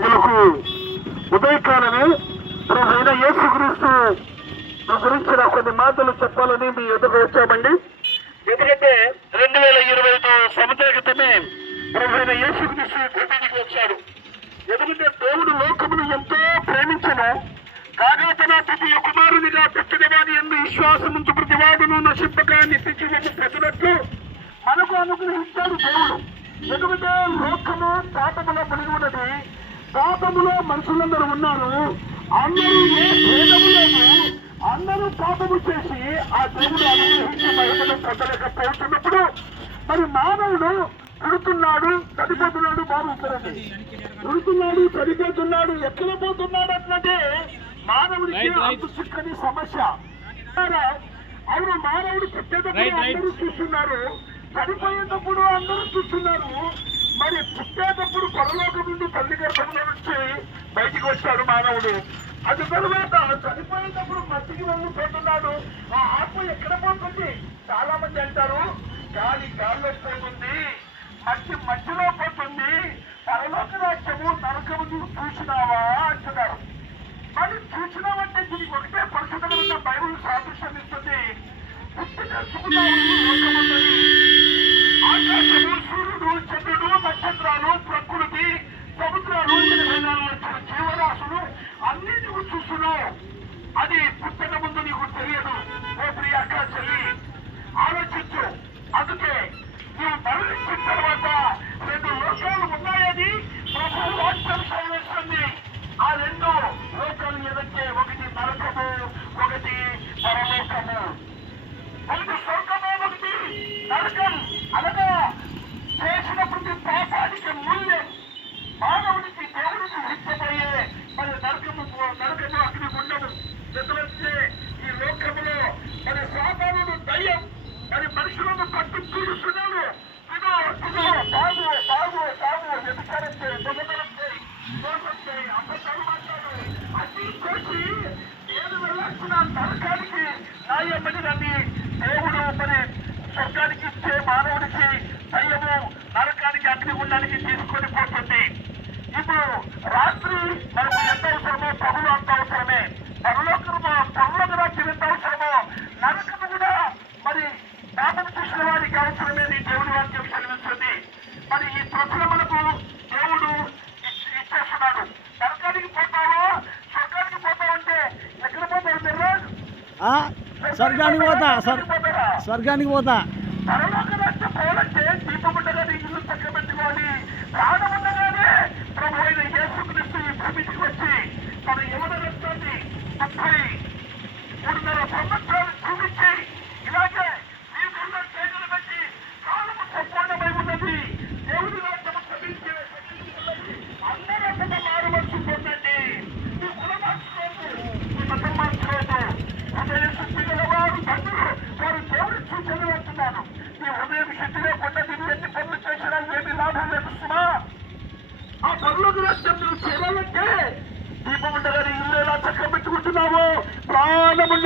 ప్రజలకు ఉదయకాలమే ప్రభైన యేసుక్రీస్తు గురించిన కొన్ని మాటలు చెప్పాలని మీ ఎదుగు వచ్చామండి. ఎందుకంటే రెండు వేల ఇరవై ఐదు సంవత్సరాల క్రితమే ప్రభైన యేసుక్రీస్తు భూమికి వచ్చాడు. ఎందుకంటే దేవుడు లోకమును ఎంతో ప్రేమించను కాగా తన తృతీయ కుమారునిగా పెట్టిన వారి ఎందు విశ్వాసం ఉంచు ప్రతివాదును నశింపగా నిత్యజీవము పెట్టినట్లు మనకు అనుగ్రహించాడు దేవుడు. ఎందుకంటే లోకము పాపములో పడి ఉన్నది. పాపములో మనుషులందరూ ఉన్నారు. అందరూ ఏ భేదము లేదు అందరూ పాపము చేసి ఆ దేవుడు అనుగ్రహించి మహిమను పొందలేకపోతున్నప్పుడు మరి మానవుడు పుడుతున్నాడు చనిపోతున్నాడు బాగుంటుంది పుడుతున్నాడు చనిపోతున్నాడు ఎక్కడ పోతున్నాడు అన్నదే మానవుడికి. అంతు చిక్కని సమస్య. అవును మానవుడు పుట్టేటప్పుడు right. అందరూ చూస్తున్నారు చనిపోయేటప్పుడు అందరూ చూస్తున్నారు. మరి పుట్టేటప్పుడు పరలోకం నుండి తల్లి గర్భంలో నుంచి బయటికి వచ్చాడు మానవుడు. అది తర్వాత చనిపోయేటప్పుడు మట్టికి వెళ్ళిపోతున్నాడు. ఆ ఆత్మ ఎక్కడ పోతుంది? చాలా మంది అంటారు గాలి గాల్లో పోతుంది మట్టి మట్టిలో పోతుంది. పరలోక రాజ్యము నరకము నువ్వు చూసినావా అంటున్నారు. మరి చూసినామంటే దీనికి ఒకటే పరిశుభ్రమైన బైబుల్ సాదృశ్యం ఇస్తుంది. పుట్టి తెలుసుకున్నావు Contra nuestro నేను వెళ్ళాల్సిన నరకానికి న్యాయమని దేవుడు మరి స్వర్గానికి ఇచ్చే మానవుడికి దయ్యము నరకానికి అగ్నిగుండానికి తీసుకొని పోతుంది ఇప్పుడు రాత్రి మనకు ఎంత అవసరమో పగులు అంత అవసరమే పరలోకము పరలోక రాజ్యం ఎంత అవసరమో నరకము కూడా మరి పాపం చేసిన వారికి అవసరమే నీ దేవుడి వాక్యం సెలవిస్తుంది మరి ఈ ప్రశ్న మనకు దేవుడు ఇచ్- ఇచ్చేస్తున్నాడు నరకానికి పోతావా స్వర్గానికి పోతావంటే ఎక్కడ పోతావు మీరు ఆ? స్వర్గానికి పోతా స్వర్ పోతారా స్వర్గానికి పోతా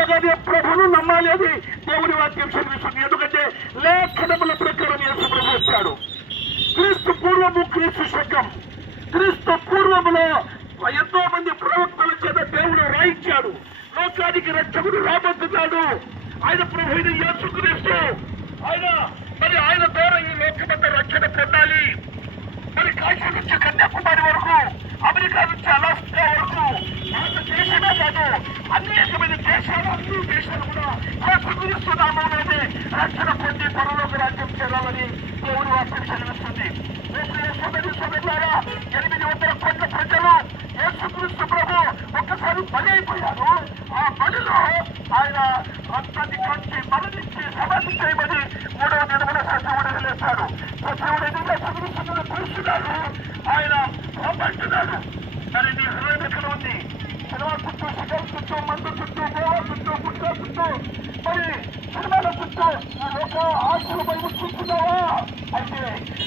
ప్రాణం ప్రభును నమ్మాలి అది దేవుడి వాక్యం చదివిస్తుంది. ఎందుకంటే లేఖనముల ప్రకారం యేసు ప్రభు వచ్చాడు. క్రీస్తు పూర్వము క్రీస్తు శకం. క్రీస్తు పూర్వములో ఎంతో మంది ప్రవక్తల చేత దేవుడు రాయించాడు. లోకానికి రక్షకుడు రాబోతున్నాడు. ఆయన ప్రభు యేసుక్రీస్తు. ఆయన మరి ఆయన ద్వారా ఈ లోకమంతా యేసుక్రీస్తున్నామనే రక్షణ పొంది పరలోక రాజ్యం చేరాలని దేవుడి వాక్యం చదివిస్తుంది సోదరి సోదరులారా ఎనిమిది వందల కోట్ల ప్రజలు యేసుక్రీస్తు ప్రభు ఒక్కసారి బలి అయిపోయారు ఆ బలిలో ఆయన రక్తాన్ని కంచి మరణించి సమాధి చేయబడి మూడవ దినమున సజీవుడు వెళ్ళేశాడు సజీవుడు ఎదురుగా సదృశ్యములు చూస్తున్నాడు ఆయన పంపించున్నాడు మరి నీ హృదయం ఎక్కడ ఉంది? సినిమా చుట్టూ సిగల్ చుట్టూ మందు చుట్టూ గోవా చుట్టూ పుట్ట మరి సినిమాలో చుట్టూ ఈ లోక ఆశలు బయట అయితే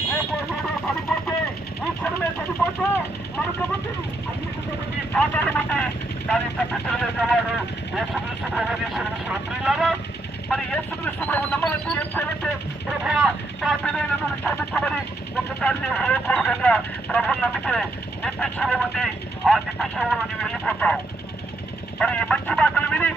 రేపు నేను చనిపోతే ఈ క్షణమే చనిపోతే మరొకమంది అన్నిటికీ పాతాళమంది దాన్ని తప్పించలేక వాడు యేసుక్రీస్తు ప్రభుత్వ శ్రమిస్తున్నారు మరి యేసుక్రీస్తు ప్రభు నమ్మలకి ఏం చేయాలంటే ప్రభు నా పిల్లలను క్షమించమని ఒకసారి హృదయపూర్వకంగా ప్రభు నమ్మితే నిత్యశివ ఉంది ఆ నిత్యశివంలో నీవు వెళ్ళిపోతావు మరి ఈ మంచి మాటలు విని